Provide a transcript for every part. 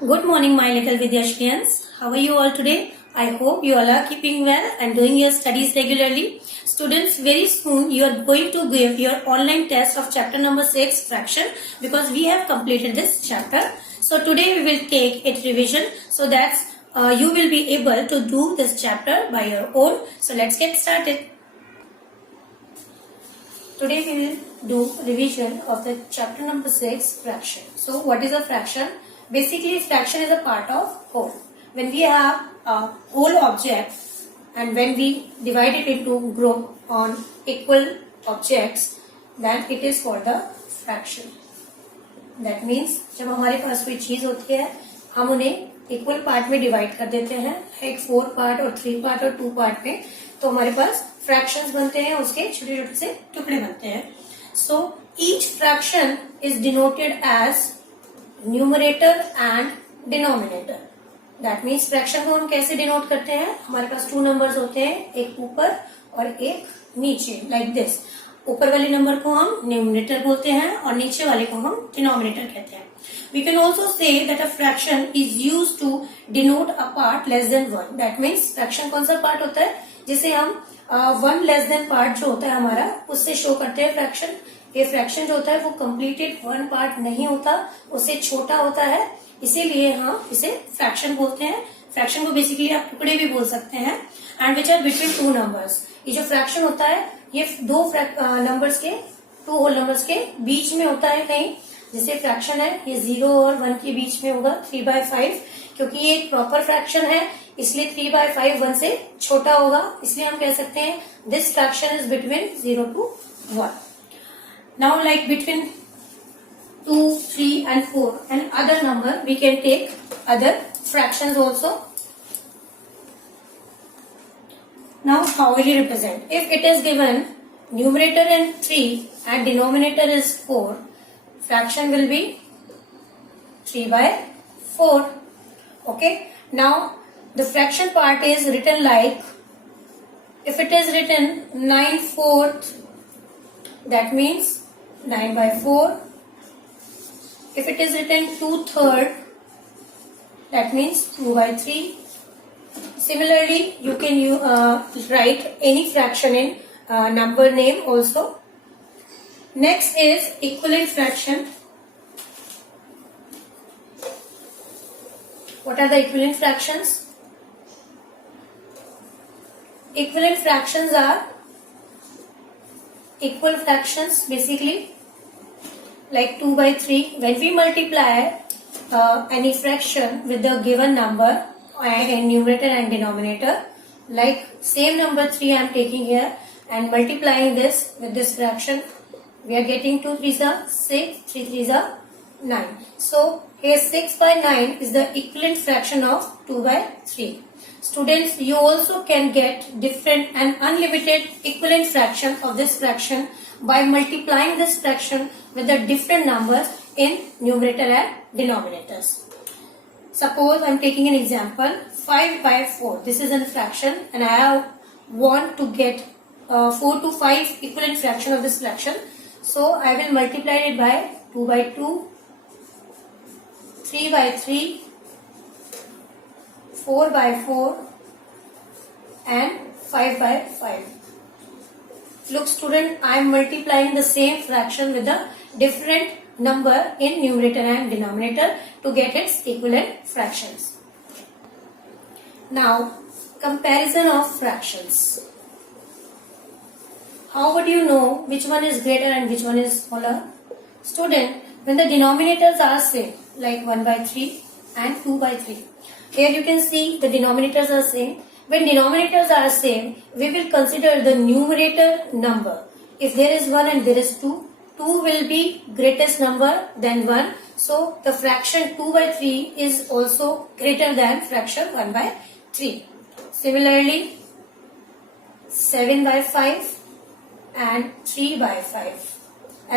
Good morning, my little Vidyashrians. How are you all today? I hope you all are keeping well and doing your studies regularly. Students, very soon you are going to give your online test of chapter number 6, fraction, because we have completed this chapter. So today we will take it revision so that you will be able to do this chapter by your own. So let's get started. Today we will do revision of the chapter number 6, fraction. So what is a fraction? Basically, fraction is a part of whole. When we have a whole object and when we divide it into group on equal objects, then it is called the fraction. That means जब हमारे पास कोई चीज होती है हम उन्हें equal part में divide कर देते हैं, एक 4 पार्ट और 3 पार्ट और 2 पार्ट में, तो हमारे पास फ्रैक्शंस बनते हैं, उसके छोटे छोटे से टुकड़े बनते हैं. So each fraction is denoted as numerator and denominator. That means fraction को हम कैसे डिनोट करते हैं? हमारे पास 2 नंबर्स होते हैं, एक ऊपर और एक नीचे, लाइक दिस. ऊपर वाले नंबर को हम न्यूमरेटर बोलते हैं और नीचे वाले को हम डिनोमिनेटर कहते हैं. We can also say that a fraction is used to denote a part less than 1. That means fraction कौन सा पार्ट होता है जिसे हम 1 less than पार्ट जो होता है हमारा उससे शो करते हैं फ्रैक्शन. ये फ्रैक्शन जो होता है वो कंप्लीटेड 1 पार्ट नहीं होता, उससे छोटा होता है, इसीलिए हम इसे फ्रैक्शन बोलते हैं. फ्रैक्शन को बेसिकली आप टुकड़े भी बोल सकते हैं. And which are between 2 numbers. ये जो फ्रैक्शन होता है ये 2 नंबर्स के 2 होल नंबर्स के बीच में होता है कहीं. जैसे फ्रैक्शन है ये 0 और 1 के बीच में होगा 3/5, क्योंकि ये एक प्रॉपर फ्रैक्शन है इसलिए 3/5 1 से छोटा होगा, इसलिए हम कह सकते हैं this fraction is between 0 to 1. Now like between 2, 3 and 4 and other number we can take other fractions also. Now how will you represent? If it is given numerator in 3 and denominator is 4, fraction will be 3/4. Okay. Now the fraction part is written like, if it is written 9/4, that means 9/4. If it is written 2/3, that means 2/3. Similarly, you can write any fraction in number name also. Next is equivalent fraction. What are the equivalent fractions? Equivalent fractions are equal fractions basically, like 2/3. When we multiply any fraction with the given number in numerator and denominator, like same number 3 I am taking here and multiplying this with this fraction, we are getting 2 3s are 6, 3 3s are 9. So here 6/9 is the equivalent fraction of 2/3. Students, you also can get different and unlimited equivalent fraction of this fraction by multiplying this fraction with the different numbers in numerator and denominators. Suppose I am taking an example 5/4. This is a fraction and I want to get 4 to 5 equivalent fraction of this fraction. So I will multiply it by 2/2, 3/3, 4/4 and 5/5. Look student, I am multiplying the same fraction with a different number in numerator and denominator to get its equivalent fractions. Now comparison of fractions. How would you know which one is greater and which one is smaller? Student, when the denominators are same, like 1/3 and 2/3. Here you can see the denominators are same. When denominators are same, we will consider the numerator number. If there is 1 and there is 2, 2 will be greatest number than 1. So the fraction 2/3 is also greater than fraction 1/3. Similarly, 7/5 and 3/5.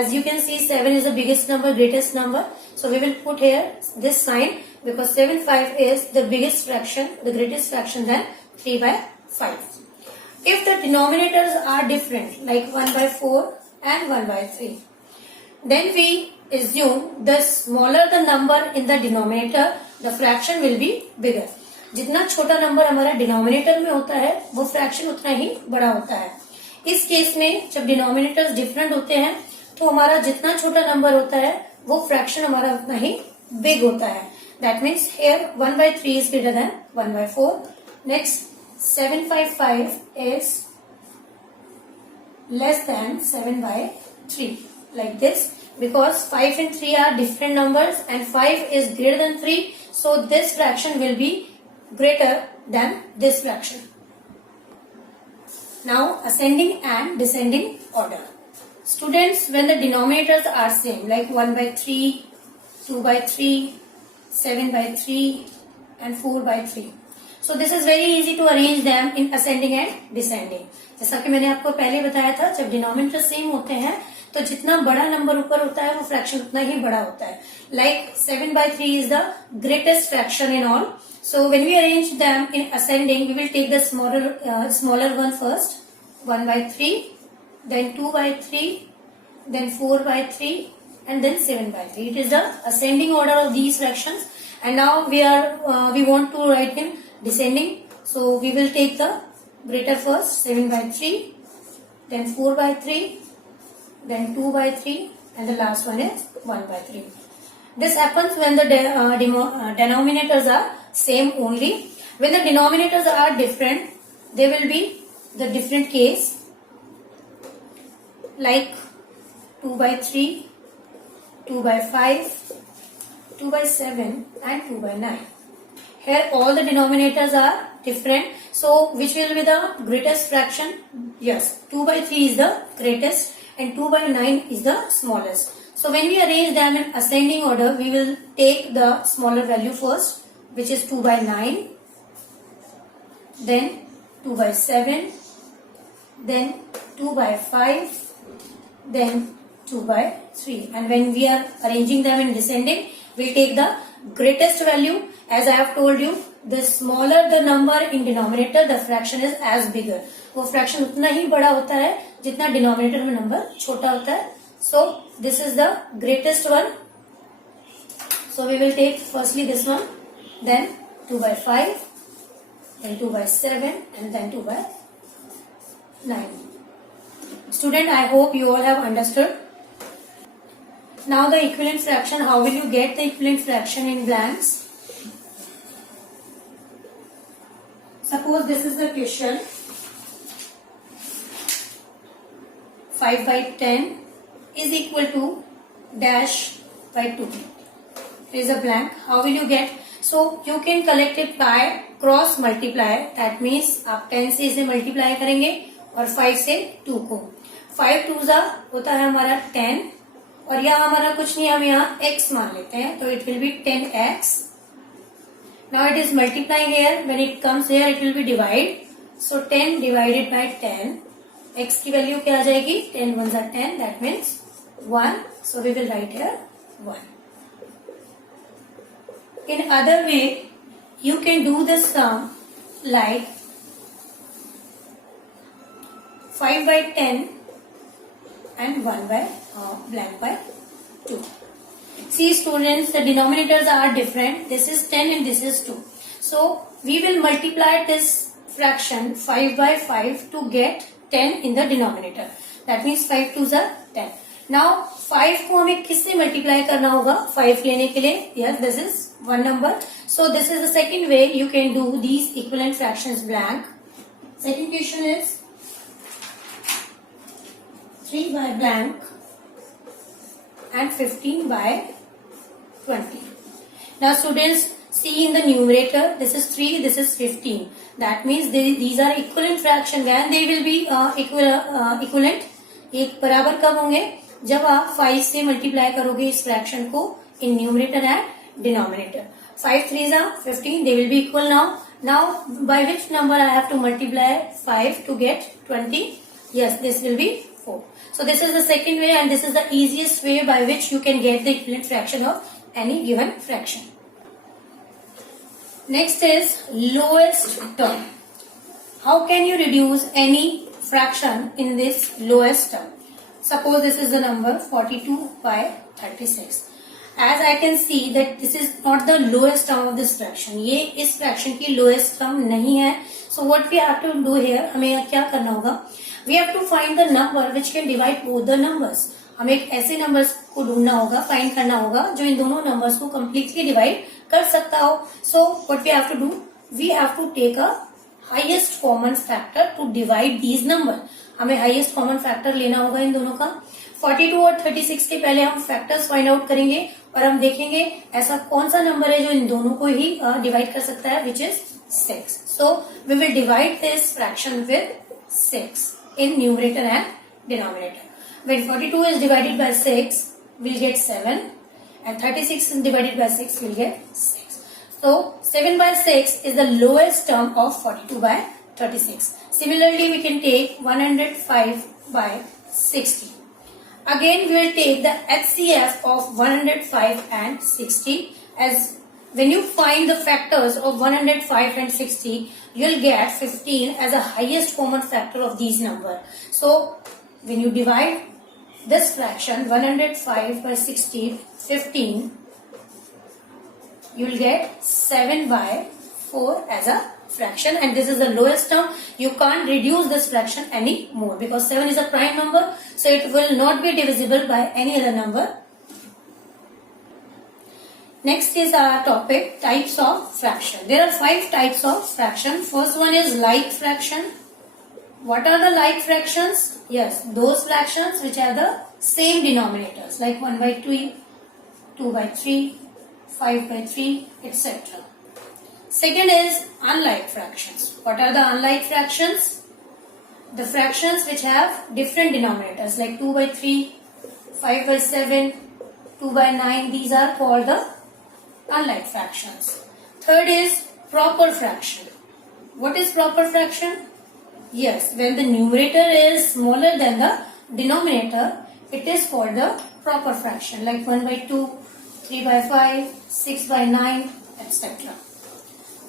As you can see, 7 is the biggest number, greatest number. So we will put here this sign because 7/5 is the biggest fraction, the greatest fraction than 3/5. If the denominators are different, like 1/4 and 1/3, then we assume the smaller the number in the denominator the fraction will be bigger. जितना छोटा number हमारा denominator में होता है वो fraction उतना ही बड़ा होता है. इस केस में जब डिनोमिनेटर्स डिफरेंट होते हैं तो हमारा जितना छोटा नंबर होता है वो फ्रैक्शन हमारा उतना ही बिग होता है. That means here 1/3 is greater than 1/4. Next 7/5 is less than 7/3, like this, because 5 and 3 are different numbers and 5 is greater than 3, so this fraction will be greater than this fraction. Now ascending and descending order. Students, when the denominators are same, like 1/3, 2/3, 7/3 and 4/3, so this is very easy to arrange them in ascending and descending. जैसा कि मैंने आपको पहले बताया था, जब denominator same होते हैं तो जितना बड़ा नंबर ऊपर होता है वो फ्रैक्शन उतना ही बड़ा होता है. Like 7/3 is the greatest fraction in all. So when we arrange them in ascending, we will take the smaller one first, 1/3, then 2/3, then 4/3, and then 7/3. It is the ascending order of these fractions. And now we want to write in descending. So we will take the greater first, 7/3, then 4/3, then 2/3, and the last one is 1/3. This happens when the denominators are same only. When the denominators are different, they will be the different case, like 2/3, 2/5, 2/7 and 2/9. Here all the denominators are different, so which will be the greatest fraction? Yes, 2/3 is the greatest and 2/9 is the smallest. So when we arrange them in ascending order, we will take the smaller value first, which is 2/9, then 2/7, then 2/5, then 2/3. And when we are arranging them in descending, we take the greatest value. As I have told you, the smaller the number in denominator, the fraction is as bigger. वो fraction उतना ही बड़ा होता है जितना denominator में number छोटा होता है. So this is the greatest one. So we will take firstly this one, then 2/5, then 2/7, and then 2/9. Student, I hope you all have understood. Now the equivalent fraction. How will you get the equivalent fraction in blanks? Suppose this is the question. 5/10 is equal to dash by 2. There is a blank. How will you get? So you can collect it by cross multiply. That means आप 10 से इसे multiply करेंगे और 5 से 2 को. 5 2s होता है हमारा 10 और यहाँ हमारा कुछ नहीं, हम यहाँ x मान लेते हैं, तो it will be 10x. Now it is multiplying here. When it comes here, it will be divide. So 10 divided by 10. X की वैल्यू क्या आ जाएगी? 10 1s are 10. That means 1. So we will write here 1. In other way, you can do the sum like 5/10 and 1 by blank by 2. See students, the denominators are different. This is 10 and this is 2. So we will multiply this fraction 5/5 to get 10 in the denominator. That means 5 2s are 10. Now 5 को हमें किससे multiply करना होगा 5 लेने के लिए? Yes, this is one number. So this is the second way you can do these equivalent fractions blank. Second question is 3 by blank and 15 by 20. Now students, see in the numerator, this is 3, this is 15. That means these are equivalent fraction. When they will be equivalent, एक बराबर कब होंगे? जब आप 5 से multiply करोगे इस fraction को in numerator and denominator. 5 3s are 15. They will be equal now. Now by which number I have to multiply 5 to get 20? Yes, this will be 4. So this is the second way and this is the easiest way by which you can get the equivalent fraction of any given fraction. Next is lowest term. How can you reduce any fraction in this lowest term? Suppose this is the number 42 by 36. as I can see that this is not the lowest term of this fraction. ये इस fraction की lowest term नहीं है. So what we have to do here, हमें क्या करना होगा? We have to find the number which can divide both the numbers. हमें एक ऐसे numbers को ढूंढना होगा, find करना होगा जो इन दोनों numbers को completely divide कर सकता हो. So what we have to do? We have to take a highest common factor to divide these numbers. हमें highest common factor लेना होगा इन दोनों का. 42 और 36 के पहले हम फैक्टर्स फाइंड आउट करेंगे और हम देखेंगे ऐसा कौन सा नंबर है जो इन दोनों को ही डिवाइड कर सकता है, which is 6. So we will divide this fraction with 6 in numerator and denominator. When 42 is divided by 6, we'll get 7, and 36 is divided by 6, we'll get 6. So 7 by 6 is the lowest term of 42 by 36. Similarly, we can take 105 by 60. Again, we will take the HCF of 105 and 60, as when you find the factors of 105 and 60, you will get 15 as the highest common factor of these numbers. So, when you divide this fraction 105 by 60, 15, you will get 7 by 4 as a fraction, and this is the lowest term. You can't reduce this fraction anymore because 7 is a prime number, so it will not be divisible by any other number. Next is our topic, types of fraction. There are 5 types of fraction. First one is like fraction. What are the like fractions? Yes, those fractions which are the same denominators, like 1 by 2, 2 by 3, 5 by 3, etc. Second is unlike fractions. What are the unlike fractions? The fractions which have different denominators, like 2 by 3, 5 by 7, 2 by 9. These are called the unlike fractions. Third is proper fraction. What is proper fraction? Yes, when the numerator is smaller than the denominator, it is called the proper fraction, like 1 by 2, 3 by 5, 6 by 9, etc.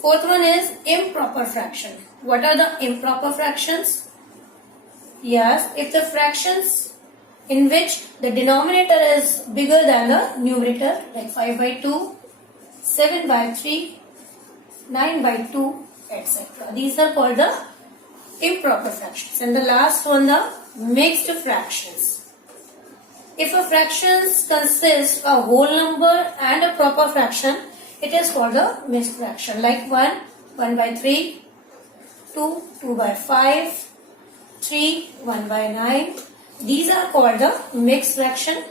Fourth one is improper fraction. What are the improper fractions? Yes, if the fractions in which the denominator is bigger than the numerator, like 5 by 2, 7 by 3, 9 by 2, etc. These are called the improper fractions. And the last one, the mixed fractions. If a fraction consists of a whole number and a proper fraction, it is called the mixed fraction, like 1, 1 by 3, 2, 2 by 5, 3, 1 by 9. These are called the mixed fraction.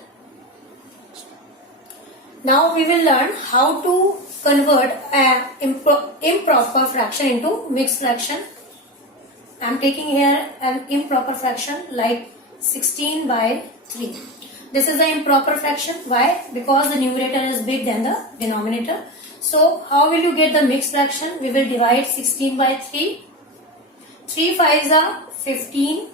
Now we will learn how to convert an improper fraction into mixed fraction. I am taking here an improper fraction like 16 by 3. This is the improper fraction. Why? Because the numerator is big than the denominator. So how will you get the mixed fraction? We will divide 16 by 3. 3 5s are 15.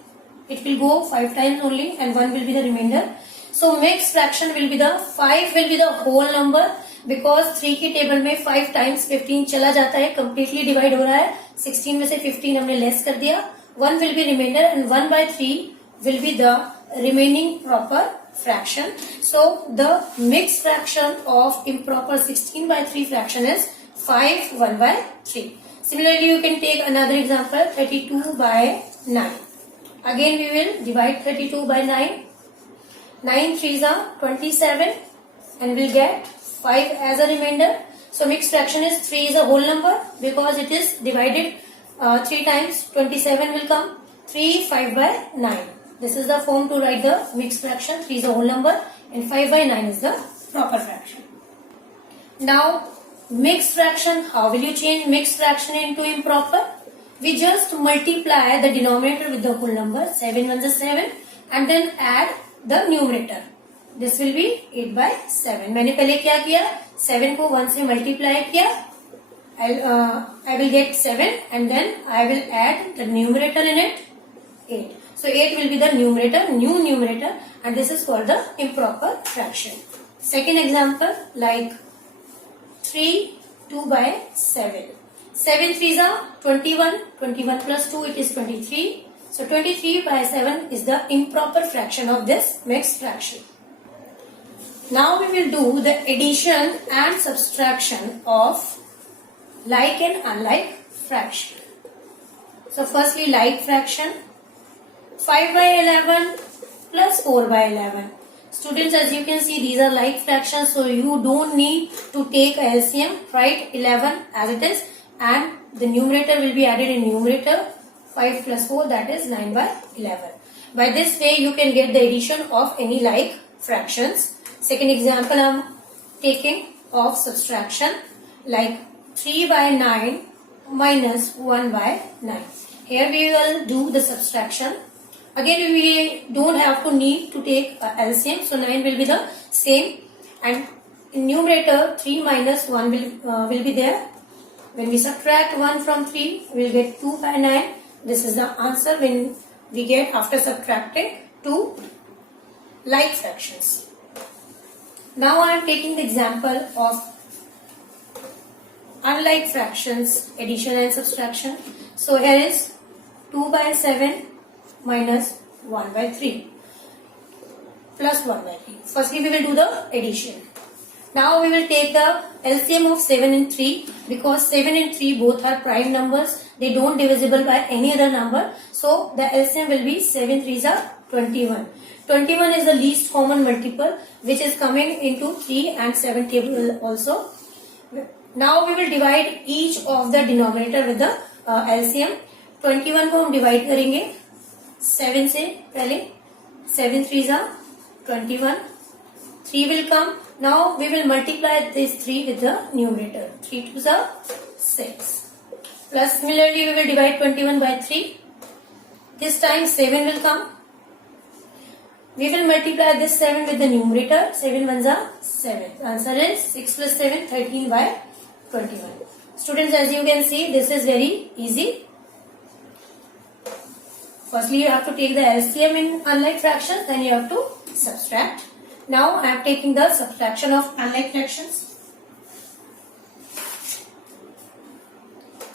It will go 5 times only and 1 will be the remainder. So mixed fraction will be the 5 will be the whole number, because 3 की table में 5 times 15 चला जाता है, completely divide हो रहा है. 16 में से 15 हमने less कर दिया. 1 will be remainder and 1 by 3 will be the remaining proper fraction. So the mixed fraction of improper 16 by 3 fraction is 5 1 by 3. Similarly, you can take another example, 32 by 9. Again we will divide 32 by 9. 9 3s are 27 and we'll get 5 as a remainder. So mixed fraction is 3 is a whole number, because it is divided 3 times, 27 will come. 3 5 by 9. This is the form to write the mixed fraction. 3 is a whole number and 5 by 9 is the proper fraction. Now mixed fraction, how will you change mixed fraction into improper? We just multiply the denominator with the whole number, 7 1s is 7, and then add the numerator. This will be 8 by 7. मैंने पहले क्या किया, 7 को 1 से multiply किया. I will get 7 and then I will add the numerator in it, 8. So 8 will be the numerator, new numerator, and this is called the improper fraction. Second example, like 3 2 by 7. 7 3s are 21. 21 plus 2, it is 23. So 23 by 7 is the improper fraction of this mixed fraction. Now we will do the addition and subtraction of like and unlike fraction. So firstly, like fraction, 5 by 11 plus 4 by 11. Students, as you can see, these are like fractions, so you don't need to take LCM. Write 11 as it is, and the numerator will be added in numerator. 5 plus 4, that is 9 by 11. By this way, you can get the addition of any like fractions. Second example I am taking of subtraction, like 3 by 9 minus 1 by 9. Here we will do the subtraction. Again, we don't have to need to take LCM, so 9 will be the same, and in numerator 3 minus 1 will be there. When we subtract 1 from 3, we will get 2 by 9. This is the answer when we get after subtracting two like fractions. Now I am taking the example of unlike fractions, addition and subtraction. So here is 2 by 7 minus 1 by 3 plus 1 by 3. Firstly, we will do the addition. Now we will take the LCM of 7 and 3, because 7 and 3 both are prime numbers. They don't divisible by any other number. So the LCM will be 7 3s are 21. 21 is the least common multiple which is coming into 3 and 7 table also. Now we will divide each of the denominator with the LCM. 21 को हम divide करेंगे 7 से पहले. 7 3s are 21. 3 will come. Now we will multiply this 3 with the numerator. 3 2s are 6. Plus similarly we will divide 21 by 3. This time 7 will come. We will multiply this 7 with the numerator. 7 1s are 7. Answer is 6 plus 7, 13 by 21. Students, as you can see, this is very easy. Firstly, you have to take the LCM in unlike fractions, then you have to subtract. Now I am taking the subtraction of unlike fractions.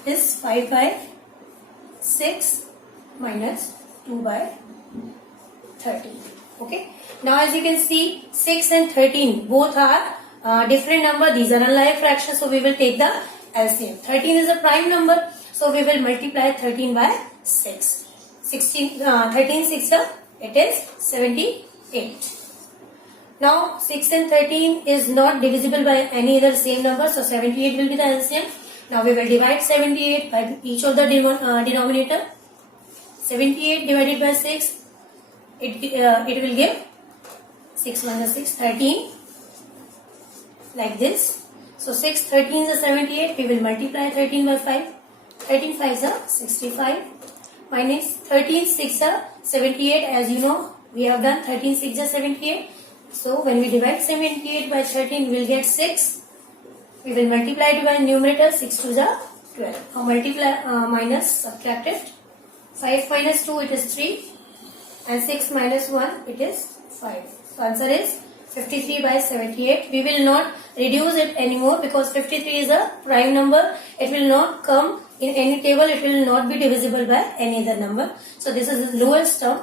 This 5 by 6 minus 2 by 13. Okay. Now as you can see, 6 and 13 both are different number. These are unlike fractions, so we will take the LCM. 13 is a prime number, so we will multiply 13 by 6. 13 6 it is 78. Now 6 and 13 is not divisible by any other same number, so 78 will be the LCM. Now we will divide 78 by each of the denominator. 78 divided by 6, it will give 6 1 6, 13, like this. So 6 13 is 78. We will multiply 13 by 5. 13 5 is 65 minus 13 6 is 78. As you know, we have done 13 6 is 78. So when we divide 78 by 13, we will get 6. We will multiply it by numerator. 6 2 is 12. Now multiply minus subtract it. 5 minus 2 it is 3, and 6 minus 1 it is 5. So answer is 53 by 78. We will not reduce it anymore because 53 is a prime number. It will not come in any table. It will not be divisible by any other number. So this is the lowest term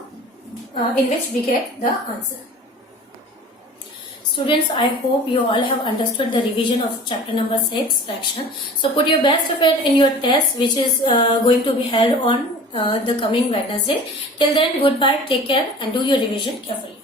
in which we get the answer. Students, I hope you all have understood the revision of chapter number 6, fraction. So put your best effort in your test, which is going to be held on the coming Wednesday. Till then, goodbye, take care, and do your revision carefully.